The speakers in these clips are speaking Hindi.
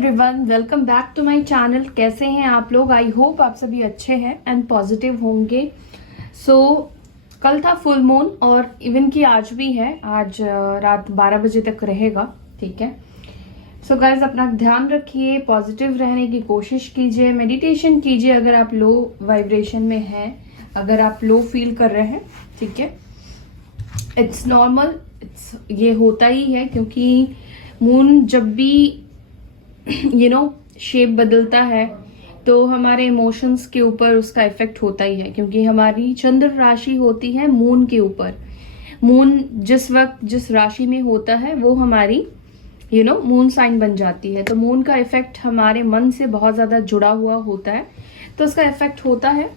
Everyone, welcome back to my channel. कैसे हैं आप लोग? आई होप आप सभी अच्छे हैं एंड पॉजिटिव होंगे। कल था फुल मून और इवन की आज भी है। आज रात 12 बजे तक रहेगा। ठीक है। गाइज, अपना ध्यान रखिए, पॉजिटिव रहने की कोशिश कीजिए, मेडिटेशन कीजिए अगर आप लो वाइब्रेशन में हैं, अगर आप लो फील कर रहे हैं। ठीक है, इट्स नॉर्मल, ये होता ही है क्योंकि मून जब भी शेप बदलता है तो हमारे इमोशंस के ऊपर उसका इफेक्ट होता ही है, क्योंकि हमारी चंद्र राशि होती है मून के ऊपर। मून जिस वक्त जिस राशि में होता है वो हमारी मून साइन बन जाती है। तो मून का इफेक्ट हमारे मन से बहुत ज्यादा जुड़ा हुआ होता है, तो उसका इफेक्ट होता है।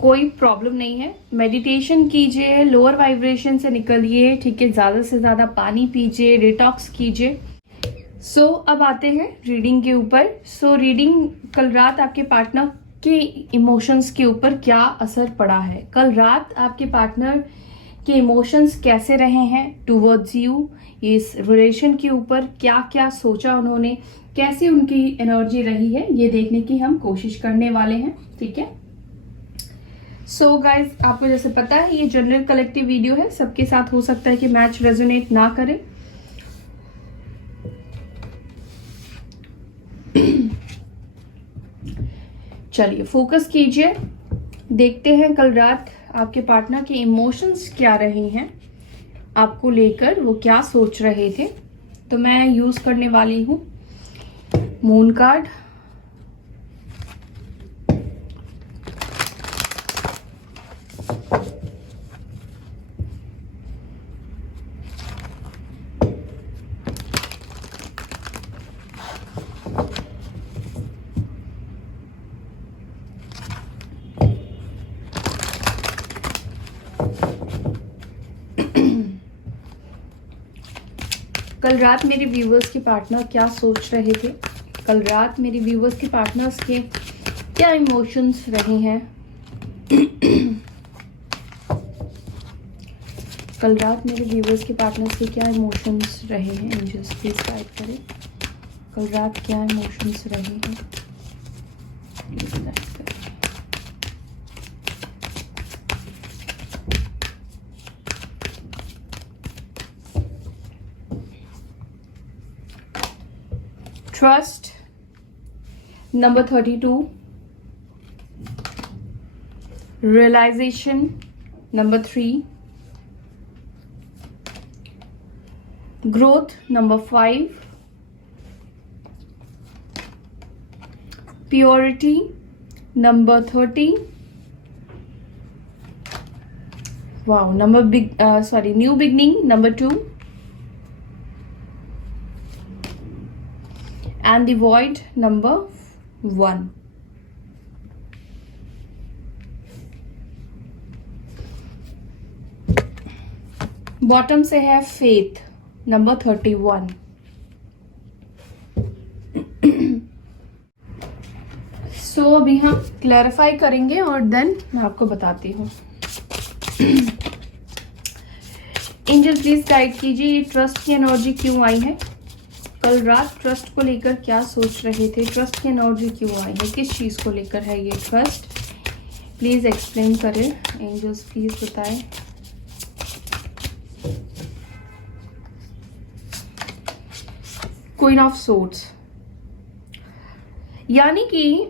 कोई प्रॉब्लम नहीं है, मेडिटेशन कीजिए, लोअर वाइब्रेशन से निकलिए। ठीक है, ज्यादा से ज्यादा पानी पीजिए, डिटॉक्स कीजिए। अब आते हैं रीडिंग के ऊपर। रीडिंग, कल रात आपके पार्टनर के इमोशंस के ऊपर क्या असर पड़ा है? कल रात आपके पार्टनर के इमोशंस कैसे रहे हैं टुवर्ड्स यू? इस रिलेशन के ऊपर क्या क्या सोचा उन्होंने, कैसी उनकी एनर्जी रही है, ये देखने की हम कोशिश करने वाले हैं। ठीक है। गाइज, आपको जैसे पता है ये जनरल कलेक्टिव वीडियो है, सबके साथ हो सकता है कि मैच रेजोनेट ना करे। चलिए फोकस कीजिए, देखते हैं कल रात आपके पार्टनर के इमोशंस क्या रहे हैं, आपको लेकर वो क्या सोच रहे थे। तो मैं यूज करने वाली हूं मून कार्ड। कल रात मेरे व्यूवर्स के पार्टनर क्या सोच रहे थे? कल रात मेरे व्यूवर्स के पार्टनर्स के क्या इमोशंस रहे हैं? कल रात मेरे व्यूवर्स के पार्टनर्स के क्या इमोशंस रहे हैं? एंजल्स प्लीज गाइड करें, कल रात क्या इमोशंस रहे हैं, प्लीज गाइड करें। Trust, number 32. Realization, number 3. Growth, number 5. Purity, number 30. Wow, new beginning, number 2. And the void, number 1. Bottom से है फेथ, नंबर 31। अभी हम क्लैरिफाई करेंगे और देन मैं आपको बताती हूँ। एंजल प्लीज गाइड कीजिए, ये ट्रस्ट की एनर्जी क्यों आई है? कल रात ट्रस्ट को लेकर क्या सोच रहे थे? ट्रस्ट की एनर्जी क्यों आई है? किस चीज को लेकर है ये ट्रस्ट? प्लीज एक्सप्लेन करें एंजल्स, प्लीज बताएं। क्वीन ऑफ सोर्ड्स, यानी कि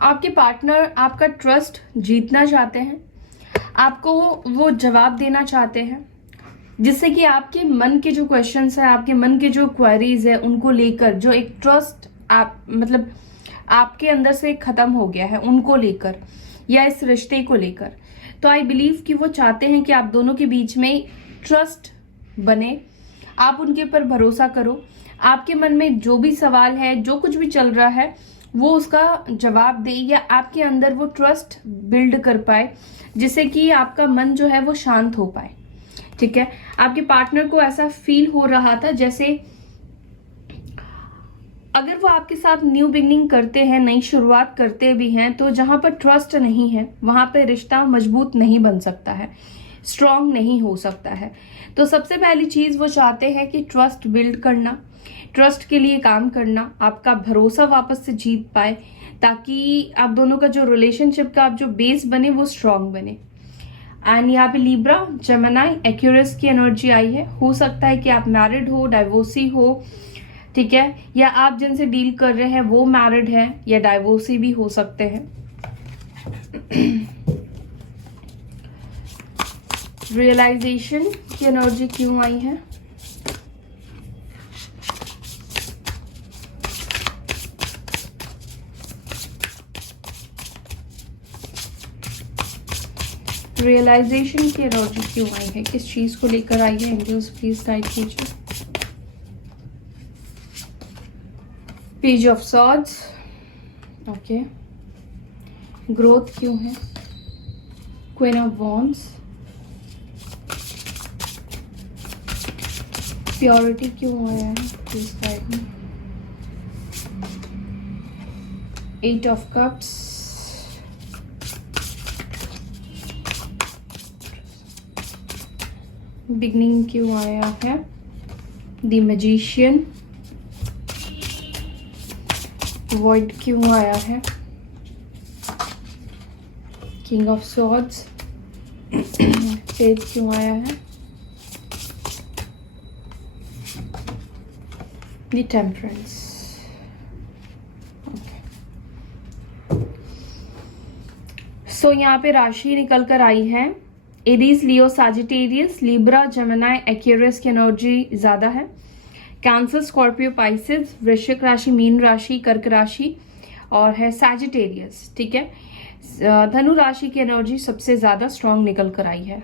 आपके पार्टनर आपका ट्रस्ट जीतना चाहते हैं, आपको वो जवाब देना चाहते हैं, जिससे कि आपके मन के जो क्वेश्चंस है, आपके मन के जो क्वेरीज है, उनको लेकर जो एक ट्रस्ट आपके अंदर से खत्म हो गया है, उनको लेकर या इस रिश्ते को लेकर। तो आई बिलीव कि वो चाहते हैं कि आप दोनों के बीच में ट्रस्ट बने, आप उनके ऊपर भरोसा करो, आपके मन में जो भी सवाल है, जो कुछ भी चल रहा है, वो उसका जवाब दे या आपके अंदर वो ट्रस्ट बिल्ड कर पाए, जिससे कि आपका मन जो है वो शांत हो पाए। ठीक है, आपके पार्टनर को ऐसा फील हो रहा था जैसे अगर वो आपके साथ न्यू बिगनिंग करते हैं, नई शुरुआत करते भी हैं, तो जहां पर ट्रस्ट नहीं है वहां पर रिश्ता मजबूत नहीं बन सकता है। स्ट्रांग नहीं हो सकता है। तो सबसे पहली चीज वो चाहते हैं कि ट्रस्ट बिल्ड करना, ट्रस्ट के लिए काम करना, आपका भरोसा वापस से जीत पाए, ताकि आप दोनों का जो रिलेशनशिप का आप जो बेस बने वो स्ट्रांग बने। एंड यहाँ पे लिब्रा, जेमिनी, एक्यूरियस की एनर्जी आई है। हो सकता है कि आप मैरिड हो, डाइवोर्सी हो, ठीक है, या आप जिनसे डील कर रहे हैं वो मैरिड है या डाइवोर्सी भी हो सकते हैं। रियलाइजेशन की एनर्जी क्यों आई है? रियलाइजेशन की एनर्जी क्यों आई है? किस चीज को लेकर आई है? एंजल्स प्लीज गाइड कीजिए। Page of swords, okay. Growth क्यों है? क्वीन ऑफ वॉन्ड्स, प्योरिटी क्यों आया है? Please guide me. Eight of cups, beginning क्यों आया है? द मैजिशियन, वॉइड क्यों आया है? किंग ऑफ सॉर्ड्स, फेथ क्यों आया है? द टेम्परेंस, सो यहाँ पे राशि निकल कर आई है एरीज, लियो, सैजिटेरियस, लिब्रा, जेमिनी, एक्वेरियस की एनर्जी ज्यादा है। कैंसर, स्कॉर्पियो, पाइसेस, वृश्चिक राशि, मीन राशि, कर्क राशि और है सैजिटेरियस, ठीक है। धनु राशि की एनर्जी सबसे ज्यादा स्ट्रांग निकल कर आई है।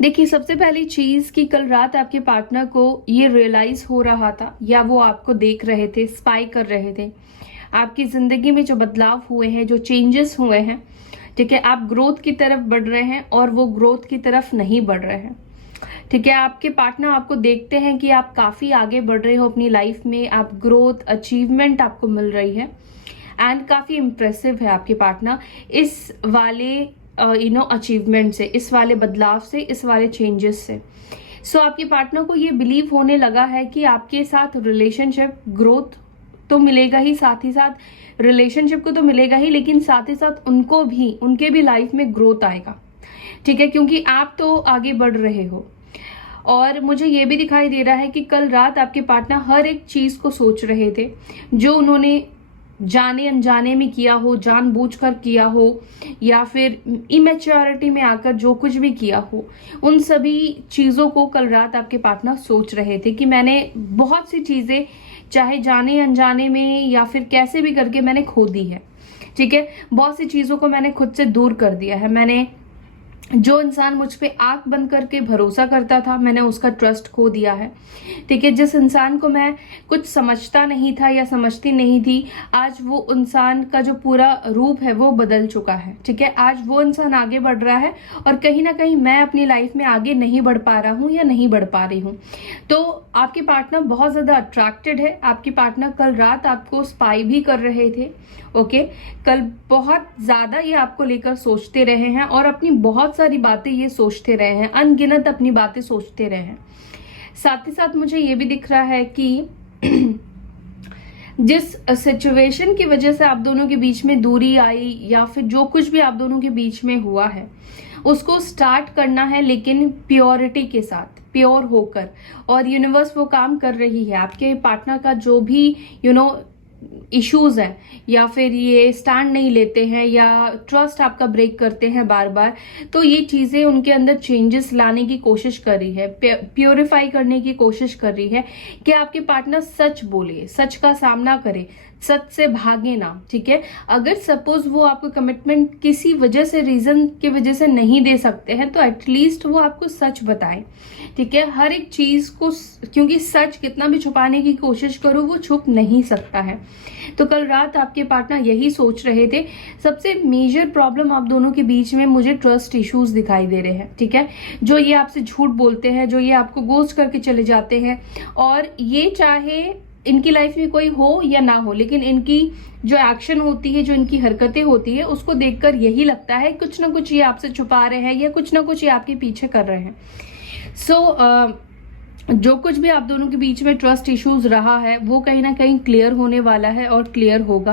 देखिए, सबसे पहली चीज कि कल रात आपके पार्टनर को ये रियलाइज हो रहा था या वो आपको देख रहे थे, स्पाई कर रहे थे। आपकी जिंदगी में जो बदलाव हुए हैं, जो चेंजेस हुए हैं, ठीक है, आप ग्रोथ की तरफ बढ़ रहे हैं और वो ग्रोथ की तरफ नहीं बढ़ रहे हैं, ठीक है। आपके पार्टनर आपको देखते हैं कि आप काफी आगे बढ़ रहे हो अपनी लाइफ में, आप ग्रोथ, अचीवमेंट आपको मिल रही है एंड काफी इम्प्रेसिव है आपके पार्टनर इस वाले अचीवमेंट से, इस वाले बदलाव से, इस वाले चेंजेस से। सो आपके पार्टनर को ये बिलीव होने लगा है कि आपके साथ रिलेशनशिप ग्रोथ तो मिलेगा ही, साथ ही साथ रिलेशनशिप को तो मिलेगा ही, लेकिन साथ ही साथ उनको भी, उनके भी लाइफ में ग्रोथ आएगा, ठीक है, क्योंकि आप तो आगे बढ़ रहे हो। और मुझे ये भी दिखाई दे रहा है कि कल रात आपके पार्टनर हर एक चीज को सोच रहे थे जो उन्होंने जाने अनजाने में किया हो, जानबूझकर किया हो, या फिर इमेच्योरिटी में आकर जो कुछ भी किया हो, उन सभी चीजों को कल रात आपके पार्टनर सोच रहे थे कि मैंने बहुत सी चीजें, चाहे जाने अनजाने में या फिर कैसे भी करके मैंने खो दी है, ठीक है। बहुत सी चीजों को मैंने खुद से दूर कर दिया है। मैंने, जो इंसान मुझ पे आंख बंद करके भरोसा करता था, मैंने उसका ट्रस्ट खो दिया है, ठीक है। जिस इंसान को मैं कुछ समझता नहीं था या समझती नहीं थी, आज वो इंसान का जो पूरा रूप है वो बदल चुका है, ठीक है। आज वो इंसान आगे बढ़ रहा है और कहीं ना कहीं मैं अपनी लाइफ में आगे नहीं बढ़ पा रहा हूँ या नहीं बढ़ पा रही हूँ। तो आपके पार्टनर बहुत ज्यादा अट्रैक्टेड है। आपके पार्टनर कल रात आपको स्पाई भी कर रहे थे, ओके। कल बहुत ज्यादा ये आपको लेकर सोचते रहे हैं और अपनी बहुत सारी बातें ये सोचते रहे हैं, अनगिनत अपनी बातें सोचते रहे हैं। साथ ही साथ मुझे ये भी दिख रहा है कि जिस सिचुएशन की वजह से आप दोनों के बीच में दूरी आई या फिर जो कुछ भी आप दोनों के बीच में हुआ है, उसको स्टार्ट करना है, लेकिन प्योरिटी के साथ, प्योर होकर। और यूनिवर्स वो काम कर रही है। आपके पार्टनर का जो भी इश्यूज हैं, या फिर ये स्टैंड नहीं लेते हैं या ट्रस्ट आपका ब्रेक करते हैं बार बार, तो ये चीजें उनके अंदर चेंजेस लाने की कोशिश कर रही है, प्योरीफाई करने की कोशिश कर रही है कि आपके पार्टनर सच बोले, सच का सामना करे, सच से भागे ना, ठीक है। अगर सपोज वो आपको कमिटमेंट किसी वजह से, रीजन की वजह से नहीं दे सकते हैं, तो एटलीस्ट वो आपको सच बताएं, ठीक है। हर एक चीज को, क्योंकि सच कितना भी छुपाने की कोशिश करो वो छुप नहीं सकता है। तो कल रात आपके पार्टनर यही सोच रहे थे। सबसे मेजर प्रॉब्लम आप दोनों के बीच में मुझे ट्रस्ट इश्यूज दिखाई दे रहे हैं, ठीक है। जो ये आपसे झूठ बोलते हैं, जो ये आपको गोस्ट करके चले जाते हैं, और ये चाहे इनकी लाइफ में कोई हो या ना हो, लेकिन इनकी जो एक्शन होती है, जो इनकी हरकतें होती है, उसको देखकर यही लगता है कुछ ना कुछ ये आपसे छुपा रहे हैं या कुछ ना कुछ ये आपके पीछे कर रहे हैं। जो कुछ भी आप दोनों के बीच में ट्रस्ट इश्यूज रहा है वो कहीं ना कहीं क्लियर होने वाला है और क्लियर होगा।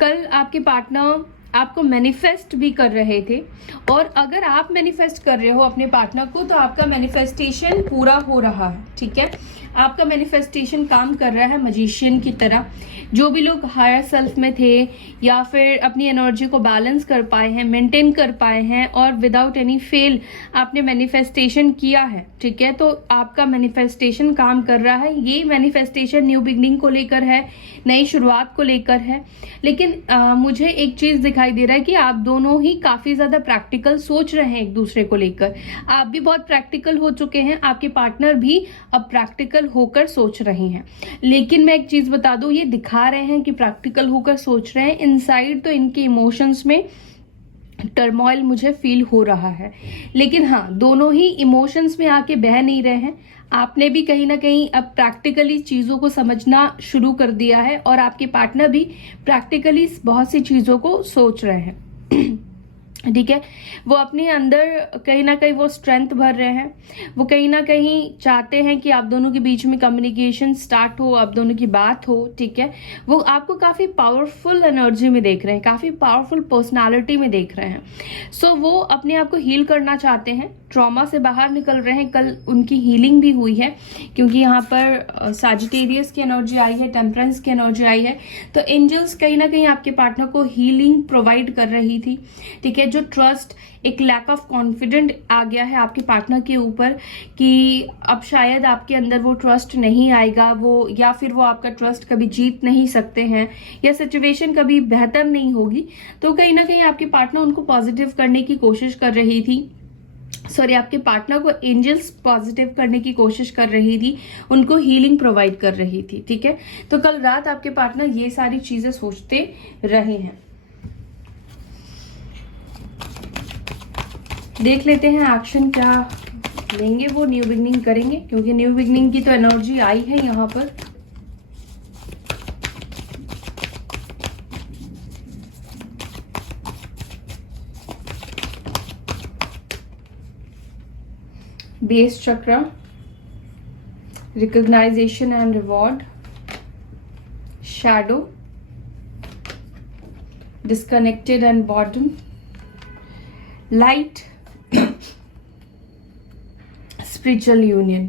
कल आपके पार्टनर आपको मैनिफेस्ट भी कर रहे थे, और अगर आप मैनिफेस्ट कर रहे हो अपने पार्टनर को तो आपका मैनिफेस्टेशन पूरा हो रहा है, ठीक है। आपका मैनिफेस्टेशन काम कर रहा है मजिशियन की तरह। जो भी लोग हायर सेल्फ में थे या फिर अपनी एनर्जी को बैलेंस कर पाए हैं, मेंटेन कर पाए हैं और विदाउट एनी फेल आपने मैनिफेस्टेशन किया है, ठीक है, तो आपका मैनिफेस्टेशन काम कर रहा है। ये मैनिफेस्टेशन न्यू बिगनिंग को लेकर है, नई शुरुआत को लेकर है। लेकिन मुझे एक चीज दिखाई दे रहा है कि आप दोनों ही काफी ज्यादा प्रैक्टिकल सोच रहे हैं एक दूसरे को लेकर। आप भी बहुत प्रैक्टिकल हो चुके हैं, आपके पार्टनर भी अब प्रैक्टिकल होकर सोच रहे हैं। लेकिन मैं एक चीज बता दूं, ये दिखा रहे हैं कि प्रैक्टिकल होकर सोच रहे हैं, इनसाइड तो इनके इमोशंस में टर्मोइल मुझे फील हो रहा है। लेकिन हाँ, दोनों ही इमोशंस में आके बह नहीं रहे हैं। आपने भी कहीं ना कहीं अब प्रैक्टिकली चीजों को समझना शुरू कर दिया है और आपके पार्टनर भी प्रैक्टिकली बहुत सी चीजों को सोच रहे हैं। ठीक है, वो अपने अंदर कहीं ना कहीं वो स्ट्रेंथ भर रहे हैं। वो कहीं ना कहीं चाहते हैं कि आप दोनों के बीच में कम्युनिकेशन स्टार्ट हो, आप दोनों की बात हो, ठीक है। वो आपको काफी पावरफुल एनर्जी में देख रहे हैं, काफी पावरफुल पर्सनालिटी में देख रहे हैं। सो वो अपने आप को हील करना चाहते हैं, ट्रॉमा से बाहर निकल रहे हैं। कल उनकी हीलिंग भी हुई है क्योंकि यहाँ पर सैजिटेरियस की एनर्जी आई है, टेम्परेंस की एनर्जी आई है। तो एंजल्स कहीं ना कहीं आपके पार्टनर को हीलिंग प्रोवाइड कर रही थी, ठीक है। जो ट्रस्ट, एक लैक ऑफ कॉन्फिडेंट आ गया है आपके पार्टनर के ऊपर कि अब शायद आपके अंदर वो ट्रस्ट नहीं आएगा, वो या फिर वो आपका ट्रस्ट कभी जीत नहीं सकते हैं या सिचुएशन कभी बेहतर नहीं होगी। तो कहीं ना कहीं आपके पार्टनर उनको पॉजिटिव करने की कोशिश कर रही थी, आपके पार्टनर को एंजल्स पॉजिटिव करने की कोशिश कर रही थी, उनको हीलिंग प्रोवाइड कर रही थी, ठीक है। तो कल रात आपके पार्टनर ये सारी चीजें सोचते रहे हैं। देख लेते हैं एक्शन क्या लेंगे, वो न्यू बिगनिंग करेंगे क्योंकि न्यू बिगनिंग की तो एनर्जी आई है यहाँ पर। Base chakra, recognisation and reward, shadow, disconnected and burden, light, spiritual union.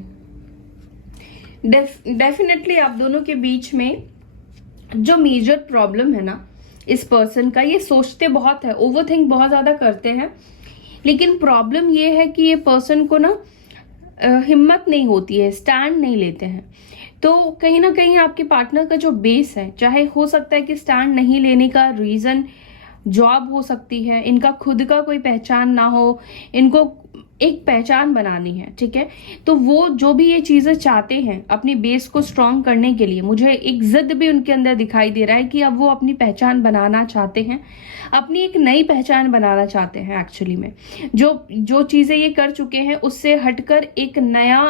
Definitely आप दोनों के बीच में जो मेजर प्रॉब्लम है ना इस पर्सन का, ये सोचते बहुत है, ओवरथिंक बहुत ज्यादा करते हैं। लेकिन प्रॉब्लम ये है कि ये पर्सन को ना हिम्मत नहीं होती है, स्टैंड नहीं लेते हैं। तो कहीं ना कहीं आपके पार्टनर का जो बेस है, चाहे हो सकता है कि स्टैंड नहीं लेने का रीजन जॉब हो सकती है, इनका खुद का कोई पहचान ना हो, इनको एक पहचान बनानी है, ठीक है। तो वो जो भी ये चीजें चाहते हैं अपनी बेस को स्ट्रांग करने के लिए, मुझे एक जिद भी उनके अंदर दिखाई दे रहा है कि अब वो अपनी पहचान बनाना चाहते हैं, अपनी एक नई पहचान बनाना चाहते हैं। एक्चुअली में जो चीजें ये कर चुके हैं उससे हटकर एक नया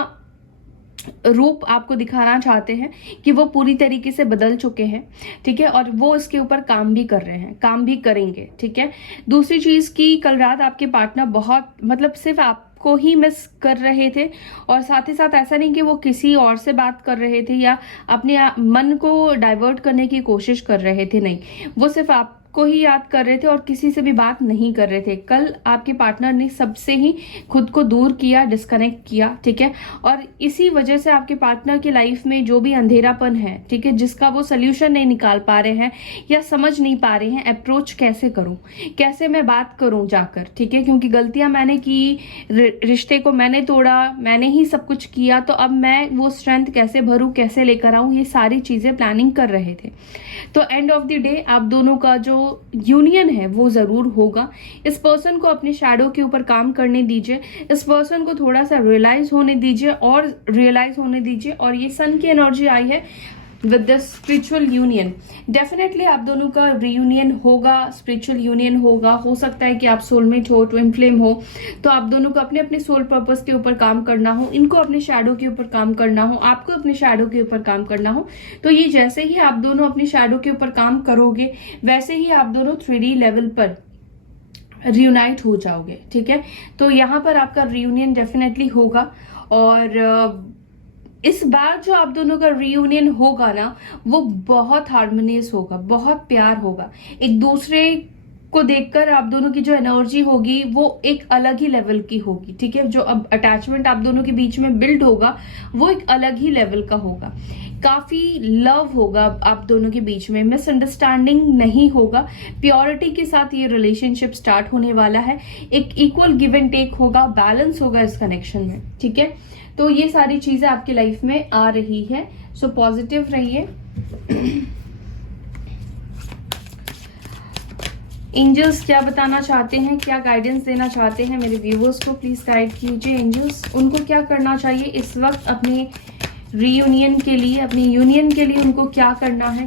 रूप आपको दिखाना चाहते हैं कि वो पूरी तरीके से बदल चुके हैं, ठीक है। और वो इसके ऊपर काम भी कर रहे हैं, काम भी करेंगे, ठीक है। दूसरी चीज की कल रात आपके पार्टनर बहुत सिर्फ आपको ही मिस कर रहे थे, और साथ ही साथ ऐसा नहीं कि वो किसी और से बात कर रहे थे या अपने मन को डाइवर्ट करने की कोशिश कर रहे थे, नहीं, वो सिर्फ आप को ही याद कर रहे थे और किसी से भी बात नहीं कर रहे थे। कल आपके पार्टनर ने सबसे ही खुद को दूर किया, डिस्कनेक्ट किया, ठीक है। और इसी वजह से आपके पार्टनर की लाइफ में जो भी अंधेरापन है, ठीक है, जिसका वो सोल्यूशन नहीं निकाल पा रहे हैं या समझ नहीं पा रहे हैं, अप्रोच कैसे करूं, कैसे मैं बात करूं जाकर, ठीक है। क्योंकि गलतियां मैंने की, रिश्ते को मैंने तोड़ा, मैंने ही सब कुछ किया, तो अब मैं वो स्ट्रेंथ कैसे भरूं, कैसे लेकर आऊं, ये सारी चीजें प्लानिंग कर रहे थे। तो एंड ऑफ द डे आप दोनों का जो यूनियन है वो जरूर होगा। इस पर्सन को अपने शैडो के ऊपर काम करने दीजिए, इस पर्सन को थोड़ा सा रियलाइज होने दीजिए और ये सन की एनर्जी आई है, with the spiritual union. Definitely आप दोनों का रीयूनियन होगा, स्पिरिचुअल यूनियन होगा। हो सकता है कि आप सोलमेट हो, ट्विन फ्लेम हो, तो आप दोनों को अपने अपने सोल पर्पस के ऊपर काम करना हो, इनको अपने शैडो के ऊपर काम करना हो, आपको अपने शैडो के ऊपर काम करना हो। तो ये जैसे ही आप दोनों अपनी शैडो के ऊपर काम करोगे वैसे ही आप दोनों 3D लेवल पर रियूनाइट हो जाओगे, ठीक है। तो यहाँ पर आपका रियूनियन डेफिनेटली होगा। और इस बार जो आप दोनों का रियूनियन होगा ना, वो बहुत हार्मोनियस होगा, बहुत प्यार होगा। एक दूसरे को देखकर आप दोनों की जो एनर्जी होगी वो एक अलग ही लेवल की होगी, ठीक है। जो अब अटैचमेंट आप दोनों के बीच में बिल्ड होगा वो एक अलग ही लेवल का होगा। काफी लव होगा आप दोनों के बीच में, मिसअंडरस्टैंडिंग नहीं होगा, प्योरिटी के साथ ये रिलेशनशिप स्टार्ट होने वाला है। एक इक्वल गिव एंड टेक होगा, बैलेंस होगा इस कनेक्शन में, ठीक है। तो ये सारी चीजें आपकी लाइफ में आ रही है। सो पॉजिटिव रहिए। एंजल्स क्या बताना चाहते हैं, क्या गाइडेंस देना चाहते हैं मेरे व्यूअर्स को, प्लीज गाइड कीजिए एंजल्स। उनको क्या करना चाहिए इस वक्त अपने रीयूनियन के लिए, अपनी यूनियन के लिए उनको क्या करना है,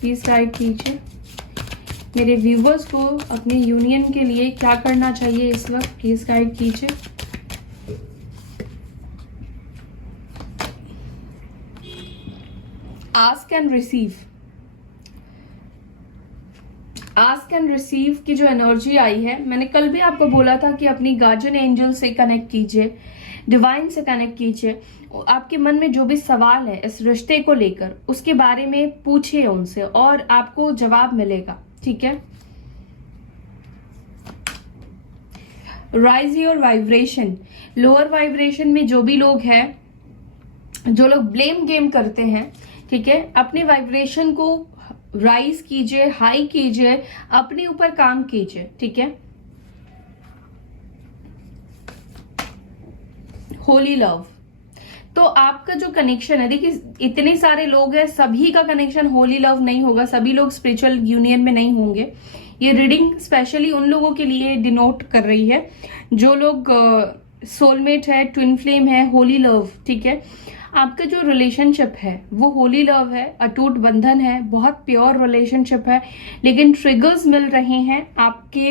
प्लीज गाइड कीजिए। मेरे व्यूअर्स को अपने यूनियन के लिए क्या करना चाहिए इस वक्त, प्लीज गाइड कीजिए। Ask and receive, ask and receive की जो एनर्जी आई है, मैंने कल भी आपको बोला था कि अपनी गार्जियन एंजल से कनेक्ट कीजिए, डिवाइन से कनेक्ट कीजिए। आपके मन में जो भी सवाल है इस रिश्ते को लेकर, उसके बारे में पूछिए उनसे और आपको जवाब मिलेगा, ठीक है। Rise your vibration. Lower vibration में जो भी लोग हैं, जो लोग ब्लेम गेम करते हैं, ठीक है, अपने वाइब्रेशन को राइज कीजिए, हाई कीजिए, अपने ऊपर काम कीजिए, ठीक है। होली लव, तो आपका जो कनेक्शन है, देखिए इतने सारे लोग हैं, सभी का कनेक्शन होली लव नहीं होगा, सभी लोग स्पिरिचुअल यूनियन में नहीं होंगे। ये रीडिंग स्पेशली उन लोगों के लिए डिनोट कर रही है जो लोग सोलमेट है, ट्विन फ्लेम है, होली लव, ठीक है। आपका जो रिलेशनशिप है वो होली लव है, अटूट बंधन है, बहुत प्योर रिलेशनशिप है, लेकिन ट्रिगर्स मिल रहे हैं आपके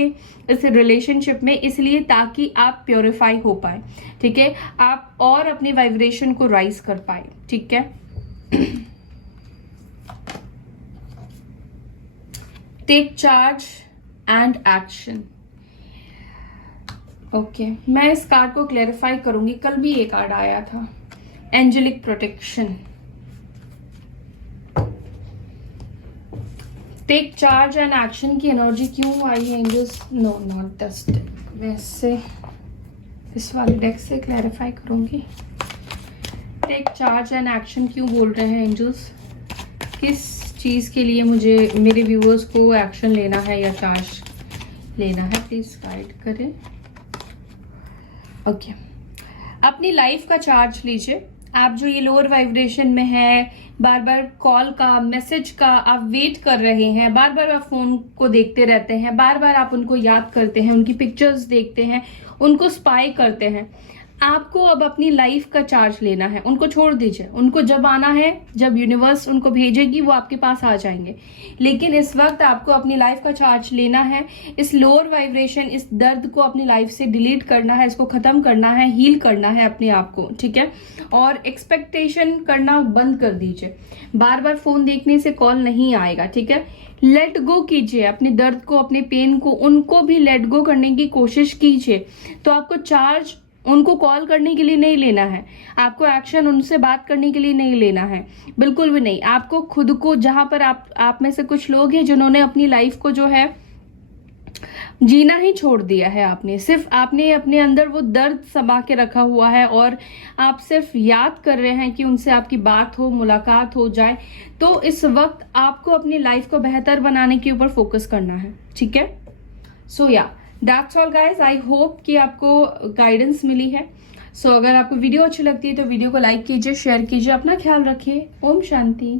इस रिलेशनशिप में, इसलिए ताकि आप प्योरीफाई हो पाए, ठीक है, आप और अपनी वाइब्रेशन को राइज कर पाए, ठीक है। Take charge and action. Okay, मैं इस कार्ड को क्लैरिफाई करूंगी। कल भी ये कार्ड आया था, angelic protection. Take charge and action की एनर्जी क्यों आई है angels? No, not this deck, वैसे इस वाले डेक से क्लैरिफाई करूंगी। टेक चार्ज एंड एक्शन क्यों बोल रहे हैं एंजल्स? किस चीज के लिए मुझे, मेरे व्यूअर्स को एक्शन लेना है या चार्ज लेना है, प्लीज गाइड करें। ओके, अपनी लाइफ का चार्ज लीजिए। आप जो ये लोअर वाइब्रेशन में है, बार बार कॉल का, मैसेज का आप वेट कर रहे हैं, बार बार आप फोन को देखते रहते हैं, बार बार आप उनको याद करते हैं, उनकी पिक्चर्स देखते हैं, उनको स्पाई करते हैं, आपको अब अपनी लाइफ का चार्ज लेना है। उनको छोड़ दीजिए, उनको जब आना है, जब यूनिवर्स उनको भेजेगी वो आपके पास आ जाएंगे, लेकिन इस वक्त आपको अपनी लाइफ का चार्ज लेना है। इस लोअर वाइब्रेशन, इस दर्द को अपनी लाइफ से डिलीट करना है, इसको खत्म करना है, हील करना है अपने आप को, ठीक है। और एक्सपेक्टेशन करना बंद कर दीजिए, बार बार फोन देखने से कॉल नहीं आएगा, ठीक है। लेट गो कीजिए अपने दर्द को, अपने पेन को, उनको भी लेट गो करने की कोशिश कीजिए। तो आपको चार्ज उनको कॉल करने के लिए नहीं लेना है, आपको एक्शन उनसे बात करने के लिए नहीं लेना है, बिल्कुल भी नहीं। आपको खुद को, जहां पर आप में से कुछ लोग हैं जिन्होंने अपनी लाइफ को जो है जीना ही छोड़ दिया है, आपने अपने अंदर वो दर्द सबा के रखा हुआ है और आप सिर्फ याद कर रहे हैं कि उनसे आपकी बात हो, मुलाकात हो जाए। तो इस वक्त आपको अपनी लाइफ को बेहतर बनाने के ऊपर फोकस करना है, ठीक है। सो या that's all guys, I hope कि आपको गाइडेंस मिली है। सो अगर आपको वीडियो अच्छी लगती है तो वीडियो को लाइक कीजिए, शेयर कीजिए, अपना ख्याल रखिए। ओम शांति।